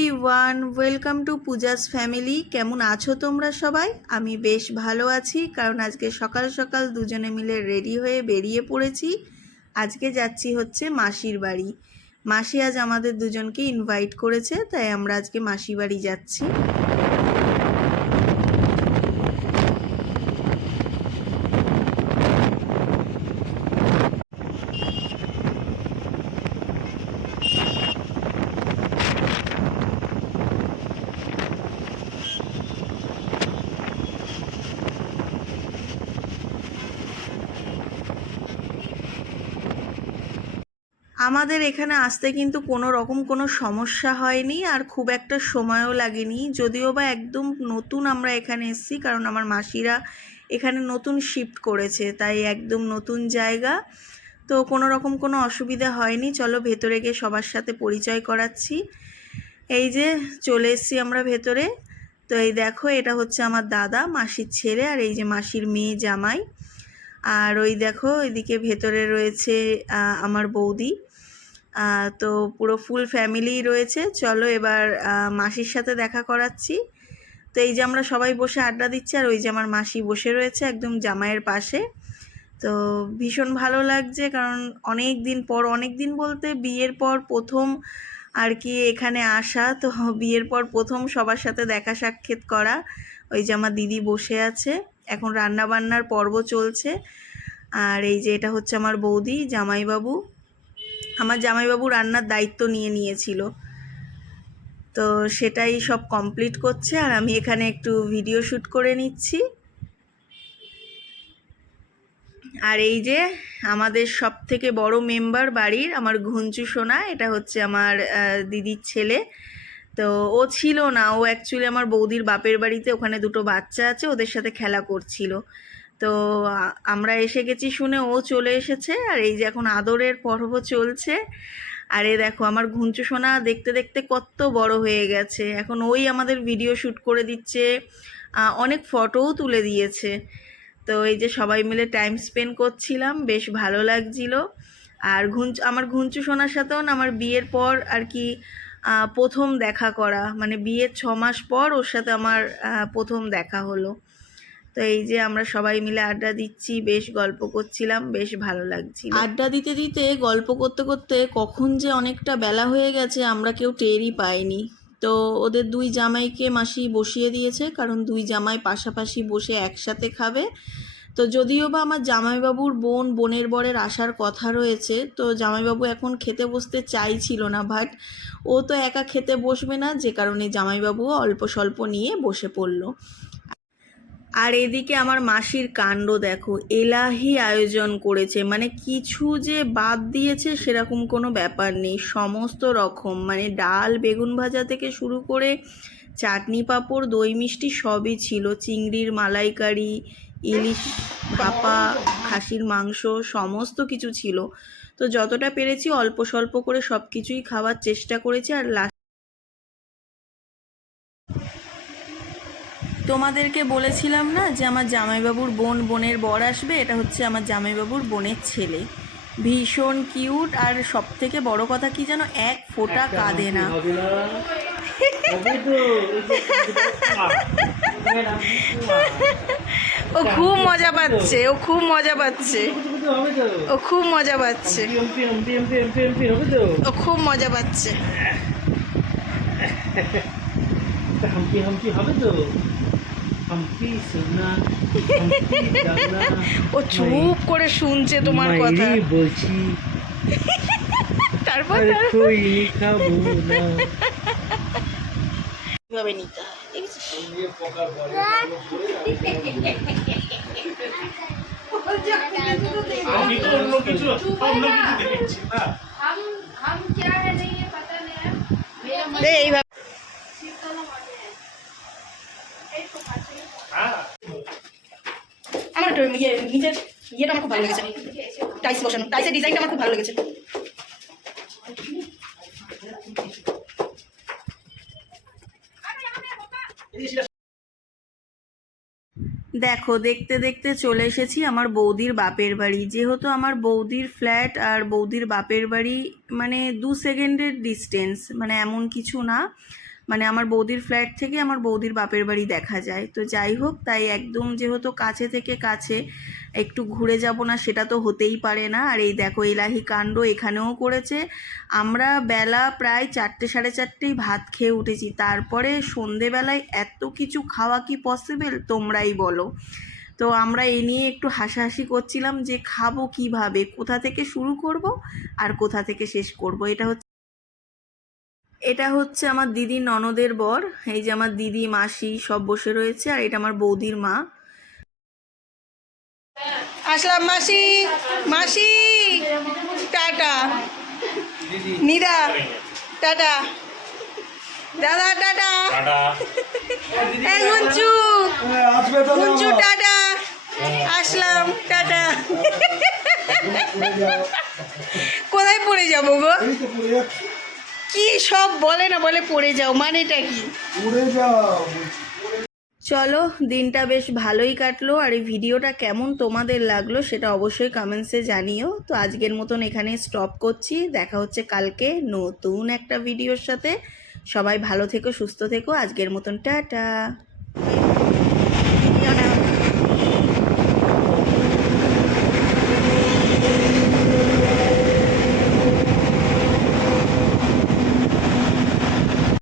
Everyone, welcome to Puja's family. কেমন আছো তোমরা সবাই? আমি বেশ ভালো আছি, কারণ আজকে সকাল সকাল দুজনে মিলে রেডি হয়ে বেরিয়ে পড়েছি। আজকে যাচ্ছি হচ্ছে মাসির বাড়ি। মাসি আজ আমাদের দুজনকে ইনভাইট করেছে, তাই আমরা আজকে মাসি বাড়ি যাচ্ছি। আমাদের এখানে আসতে কিন্তু কোনো রকম কোনো সমস্যা হয়নি, আর খুব একটা সময়ও লাগেনি। যদিও বা একদম নতুন আমরা এখানে এসেছি, কারণ আমার মাসিরা এখানে নতুন শিফট করেছে, তাই একদম নতুন জায়গা। তো কোনো রকম কোনো অসুবিধা হয়নি। চলো ভেতরে গিয়ে সবার সাথে পরিচয় করাচ্ছি। এই যে চলে এসেছি আমরা ভেতরে। তো এই দেখো, এটা হচ্ছে আমার দাদা, মাসির ছেলে, আর এই যে মাসির মেয়ে জামাই। আর ওই দেখো এদিকে ভেতরে রয়েছে আমার বৌদি। তো পুরো ফুল ফ্যামিলি রয়েছে। চলো এবার মাসির সাথে দেখা করাচ্ছি। তো এই যে আমরা সবাই বসে আড্ডা দিচ্ছি, আর ওই যে আমার মাসি বসে রয়েছে একদম জামাইয়ের পাশে। তো ভীষণ ভালো লাগছে, কারণ অনেক দিন বলতে বিয়ের পর প্রথম আর কি এখানে আসা। তো বিয়ের পর প্রথম সবার সাথে দেখা সাক্ষাৎ করা। ওই যে আমার দিদি বসে আছে, এখন রান্না বান্নার পর্ব চলছে। আর এই যে এটা হচ্ছে আমার বৌদি, জামাইবাবু। আমার জামাইবাবু রান্নার দায়িত্ব নিয়েছিল, তো সেটাই সব কমপ্লিট করছে, আর আমি এখানে একটু ভিডিও শ্যুট করে নিচ্ছি। আর এই যে আমাদের সব থেকে বড় মেম্বার বাড়ির, আমার ঘুঞ্চু সোনা, এটা হচ্ছে আমার দিদির ছেলে। তো ও ছিল না, ও অ্যাকচুয়ালি আমার বৌদির বাপের বাড়িতে, ওখানে দুটো বাচ্চা আছে, ওদের সাথে খেলা করছিল। তো আমরা এসে গেছি শুনে ও চলে এসেছে। আর এই যে এখন আদরের পর্ব চলছে। আর এ দেখো আমার ঘুঞ্চু সোনা দেখতে দেখতে কত বড় হয়ে গেছে, এখন ওই আমাদের ভিডিও শ্যুট করে দিচ্ছে, অনেক ফটোও তুলে দিয়েছে। তো এই যে সবাই মিলে টাইম স্পেন্ড করছিলাম, বেশ ভালো লাগছিল। আর আমার ঘুঞ্চু সোনার সাথেও না আমার বিয়ের পর আর কি প্রথম দেখা করা, মানে বিয়ের 6 মাস পর ওর সাথে আমার প্রথম দেখা হলো। তো এই যে আমরা সবাই মিলে আড্ডা দিচ্ছি, বেশ গল্প করছিলাম, বেশ ভালো লাগছিল। আড্ডা দিতে দিতে গল্প করতে করতে কখন যে অনেকটা বেলা হয়ে গেছে আমরা কেউ টেরই পাইনি। তো ওদের দুই জামাইকে মাসি বসিয়ে দিয়েছে, কারণ দুই জামাই পাশাপাশি বসে একসাথে খাবে। তো যদিও বা আমার জামাইবাবুর বোনের বরের আসার কথা রয়েছে, তো জামাইবাবু এখন খেতে বসতে চাইছিল না, বাট ও তো একা খেতে বসবে না, যে কারণে জামাইবাবুও অল্প স্বল্প নিয়ে বসে পড়লো। আর এদিকে আমার মাসির কাণ্ড দেখো, এলাহি আয়োজন করেছে, মানে কিছু যে বাদ দিয়েছে সেরকম কোনো ব্যাপার নেই। সমস্ত রকম, মানে ডাল বেগুন ভাজা থেকে শুরু করে চাটনি পাঁপড় দই মিষ্টি সবই ছিল, চিংড়ির মালাইকারি, ইলিশ ভাপা, খাসির মাংস, সমস্ত কিছু ছিল। তো যতটা পেরেছি অল্প স্বল্প করে সব কিছুই খাওয়ার চেষ্টা করেছি। আর তোমাদেরকে বলেছিলাম না যে আমার জামাইবাবুর বোনের বর আসবে, এটা হচ্ছে আমার জামাইবাবুর বোনের ছেলে। ভীষণ কিউট, আর সব থেকে বড় কথা কি জানো, এক ফোঁটা কাঁদে না। ও খুব মজা পাচ্ছে, ও খুব মজা পাচ্ছে, ও খুব মজা পাচ্ছে, ও খুব মজা পাচ্ছে। ও চুপ করে শুনছে তোমার কথা বলছি। তারপর কিভাবে নিতে হয় এইভাবে। আমার নিজের ইয়েটা আমার খুব ভালো লেগেছে, টাইস বসানো, টাইসের ডিজাইনটা আমার খুব ভালো লেগেছে। দেখো দেখতে দেখতে চলে এসেছি আমার বৌদির বাপের বাড়ি। যেহেতু আমার বৌদির ফ্ল্যাট আর বৌদির বাপের বাড়ি মানে 2 সেকেন্ডের ডিস্টেন্স, মানে এমন কিছু না। মানে আমার বৌদির ফ্ল্যাট থেকে আমার বৌদির বাপের বাড়ি দেখা যায়। তো যাই হোক, তাই একদম যেহেতু কাছে থেকে কাছে একটু ঘুরে যাব না সেটা তো হতেই পারে না। আর এই দেখো এলাহি কাণ্ড এখানেও করেছে। আমরা বেলা প্রায় 4টে সাড়ে 4টেই ভাত খেয়ে উঠেছি, তারপরে সন্ধেবেলায় এত কিছু খাওয়া কি পসিবল তোমরাই বলো। তো আমরা এই নিয়ে একটু হাসাহাসি করছিলাম যে খাবো কিভাবে, কোথা থেকে শুরু করব আর কোথা থেকে শেষ করব। এটা হচ্ছে আমার দিদির ননদের বর। এই যে আমার দিদি মাসি সব বসে রয়েছে, আর এটা আমার বৌদির মা। আসলাম মাসি, মাসি টাটা, নিদা টাটা, দাদা টাটা, এই গুঞ্চু, গুঞ্চু টাটা, আসলাম টাটা। কোথায় পড়ে যাবো গো? কি সব বলে না, বলে পড়ে যাও, মানেটা কি? চলো, দিনটা বেশ ভালোই কাটলো। আর এই ভিডিওটা কেমন তোমাদের লাগলো সেটা অবশ্যই কমেন্টসে জানিও। তো আজকের মতন এখানে স্টপ করছি, দেখা হচ্ছে কালকে নতুন একটা ভিডিওর সাথে। সবাই ভালো থেকো, সুস্থ থেকো, আজকের মতন টাটা।